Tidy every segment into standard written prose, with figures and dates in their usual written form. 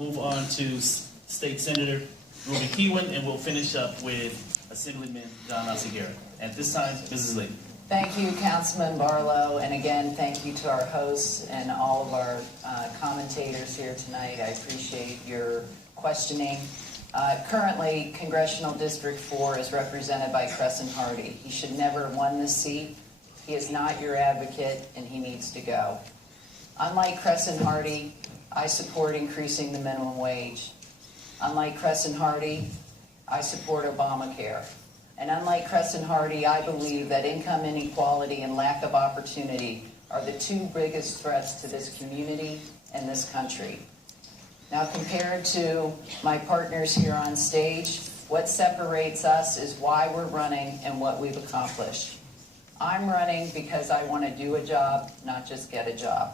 move on to State Senator Ruben Keywen, and we'll finish up with Assemblyman John Alciguera. At this time, Mrs. Lee. Thank you, Councilman Barlow, and again, thank you to our hosts and all of our commentators here tonight. I appreciate your questioning. Currently, Congressional District 4 is represented by Crescent Hardy. He should never have won this seat. He is not your advocate, and he needs to go. Unlike Crescent Hardy, I support increasing the minimum wage. Unlike Crescent Hardy, I support Obamacare. And unlike Crescent Hardy, I believe that income inequality and lack of opportunity are the two biggest threats to this community and this country. Now, compared to my partners here on stage, what separates us is why we're running and what we've accomplished. I'm running because I want to do a job, not just get a job.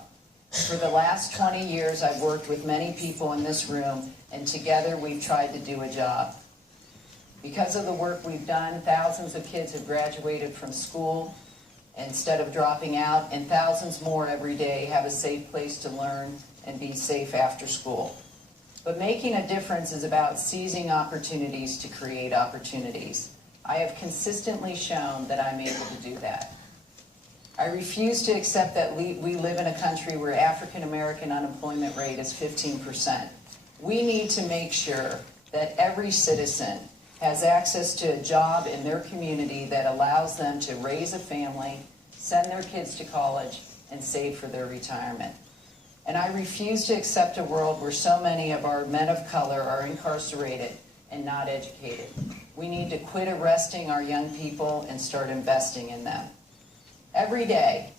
For the last 20 years, I've worked with many people in this room, and together we've tried to do a job. Because of the work we've done, thousands of kids have graduated from school instead of dropping out, and thousands more every day have a safe place to learn and be safe after school. But making a difference is about seizing opportunities to create opportunities. I have consistently shown that I'm able to do that. I refuse to accept that we live in a country where African American unemployment rate is 15%. We need to make sure that every citizen has access to a job in their community that allows them to raise a family, send their kids to college, and save for their retirement. And I refuse to accept a world where so many of our men of color are incarcerated and not educated. We need to quit arresting our young people and start investing in them. Every day,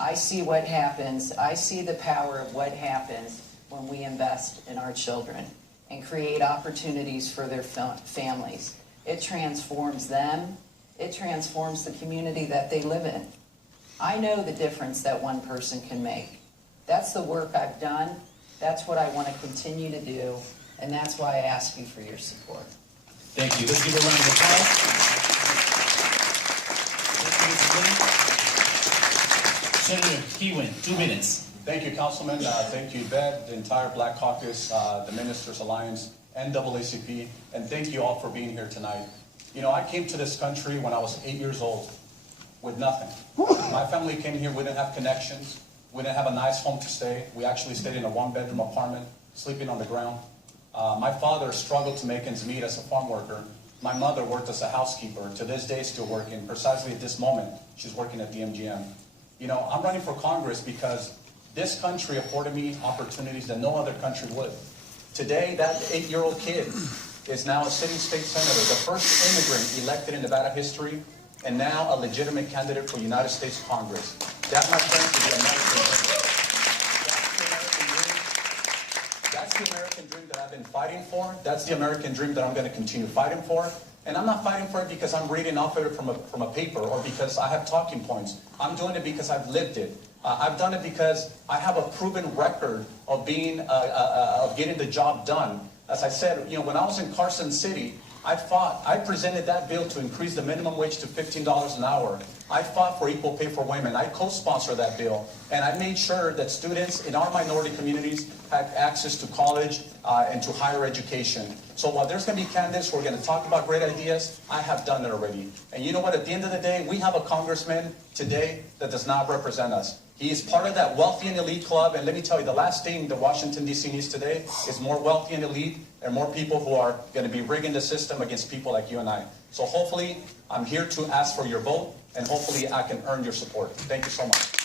I see what happens. I see the power of what happens when we invest in our children and create opportunities for their families. It transforms them. It transforms the community that they live in. I know the difference that one person can make. That's the work I've done. That's what I want to continue to do, and that's why I ask you for your support. Thank you. Let's give a round of applause. Senator Keywen, 2 minutes. Thank you, Councilman. Thank you, Bed, the entire Black Caucus, the Ministers Alliance, NAACP, and thank you all for being here tonight. You know, I came to this country when I was 8 years old with nothing. My family came here, we didn't have connections, we didn't have a nice home to stay. We actually stayed in a one-bedroom apartment, sleeping on the ground. My father struggled to make ends meet as a farm worker. My mother worked as a housekeeper, to this day still working. Precisely at this moment, she's working at the MGM. You know, I'm running for Congress because this country afforded me opportunities that no other country would. Today, that 8-year-old kid is now a sitting state senator, the first immigrant elected in Nevada history, and now a legitimate candidate for United States Congress. That, my friends, is the American dream. That's the American dream that I've been fighting for. That's the American dream that I'm going to continue fighting for. And I'm not fighting for it because I'm reading off of it from a paper or because I have talking points. I'm doing it because I've lived it. I've done it because I have a proven record of getting the job done. As I said, you know, when I was in Carson City, I presented that bill to increase the minimum wage to $15 an hour. I fought for equal pay for women. I co-sponsored that bill. And I made sure that students in our minority communities had access to college and to higher education. So while there's going to be candidates who are going to talk about great ideas, I have done it already. And you know what? At the end of the day, we have a congressman today that does not represent us. He is part of that wealthy and elite club. And let me tell you, the last thing that Washington, D.C. needs today is more wealthy and elite and more people who are going to be rigging the system against people like you and I. So hopefully, I'm here to ask for your vote, and hopefully I can earn your support. Thank you so much.